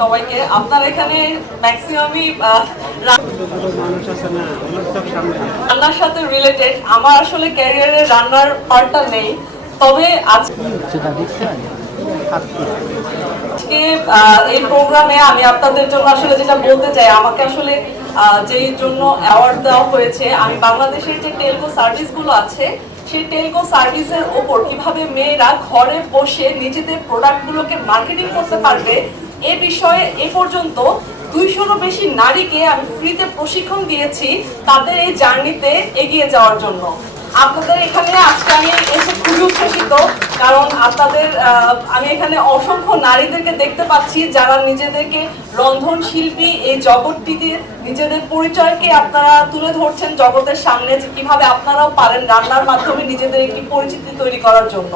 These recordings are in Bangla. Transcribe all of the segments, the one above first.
সবাইকে। আপনার এখানে ম্যাক্সিমামই রান্নার সাথে রিলেটেড আমার আসলে ক্যারিয়ারে রান্নার পার্টটা নেই। তবে আজকে এই প্রোগ্রামে আমি আপনাদের জন্য আসলে যেটা বলতে চাই, আমাকে আসলে যেই জন্য অ্যাওয়ার্ড দেওয়া হয়েছে, আমি বাংলাদেশের যে টেলকো সার্ভিসগুলো আছে, সেই টেলকো সার্ভিসের ওপর কীভাবে মেয়েরা ঘরে বসে নিজেদের প্রোডাক্টগুলোকে মার্কেটিং করতে পারবে, এ বিষয়ে এ পর্যন্ত দুইশোরও বেশি নারীকে আমি ফ্রিতে প্রশিক্ষণ দিয়েছি তাদের এই জার্নিতে এগিয়ে যাওয়ার জন্য। আপনাদের এখানে আজকে আমি কারণ আপনাদের আমি এখানে অসংখ্য নারীদেরকে দেখতে পাচ্ছি যারা নিজেদেরকে রন্ধন শিল্পী এই জগৎটিতে নিজেদের পরিচয়কে আপনারা তুলে ধরছেন জগতের সামনে যে কীভাবে আপনারাও পারেন রান্নার মাধ্যমে নিজেদের একটি পরিচিতি তৈরি করার জন্য।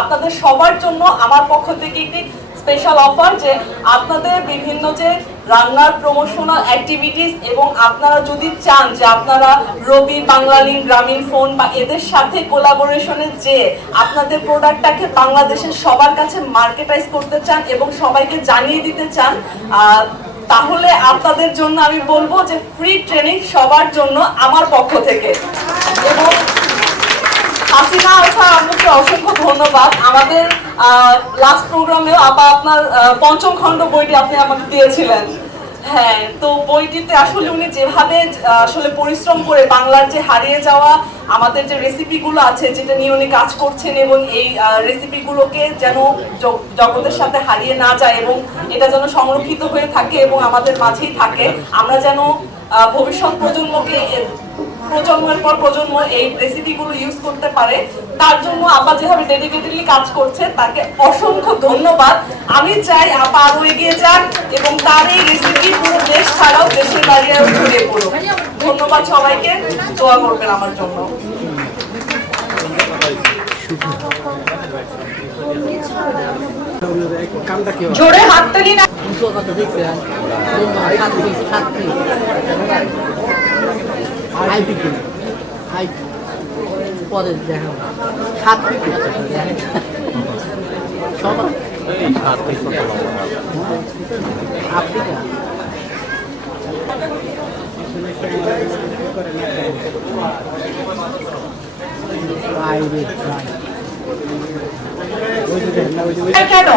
আপনাদের সবার জন্য আমার পক্ষ থেকে একটি স্পেশাল অফার যে আপনাদের বিভিন্ন যে রান্নার প্রমোশনাল অ্যাক্টিভিটিস এবং আপনারা যদি চান যে আপনারা রবি বাংলালিন গ্রামীণ ফোন বা এদের সাথে কোলাবোরেশনে যে আপনাদের প্রোডাক্টটাকে বাংলাদেশের সবার কাছে মার্কেটাইজ করতে চান এবং সবাইকে জানিয়ে দিতে চান তাহলে আপনাদের জন্য আমি বলব যে ফ্রি ট্রেনিং সবার জন্য আমার পক্ষ থেকে। এবং হাসিনা আলফা আপনাকে অসংখ্য ধন্যবাদ। আমাদের লাস্ট প্রোগ্রামে আপা আপনার পঞ্চম খণ্ড বইটি আপনি আমাকে দিয়েছিলেন। হ্যাঁ তো বইটিতে আসলে উনি যেভাবে আসলে পরিশ্রম করে বাংলার যে হারিয়ে যাওয়া আমাদের যে রেসিপিগুলো আছে, যেটা নিয়ে উনি কাজ করছেন এবং এই রেসিপিগুলোকে যেন জগতের সাথে হারিয়ে না যায় এবং এটা যেন সংরক্ষিত হয়ে থাকে এবং আমাদের মাঝেই থাকে, আমরা যেন ভবিষ্যৎ প্রজন্মকে, প্রজন্মের পর প্রজন্ম এই রেসিপিগুলো ইউজ করতে পারে, তার জন্য আপা যেভাবে ডেডিকেটেডলি কাজ করছে, তাকে অসংখ্য ধন্যবাদ। আমি চাই আপা আরও এগিয়ে যাক এবং তার এই রেসিপি পুরো দেশ ছাড়াও দেশের বাইরে ছড়িয়ে পড়ুক। ধন্যবাদ সবাইকে। দোয়া করবেন আমার জন্য। জোরে না হাই পিকে হাই পরে দেখা সাত। সবাই আফ্রিকা। কেন?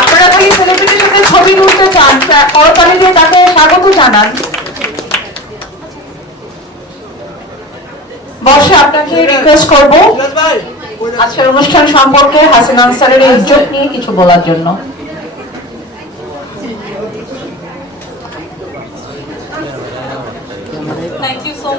আপনারা কি সেলিব্রিটির ছবি তুলতে চান করতালি তাকে স্বাগত জানান। বসে আপনাকে রিকোয়েস্ট করব আজকের অনুষ্ঠান সম্পর্কে হাসিন আনসারের এই নিয়ে কিছু বলার জন্য। Thank you so much.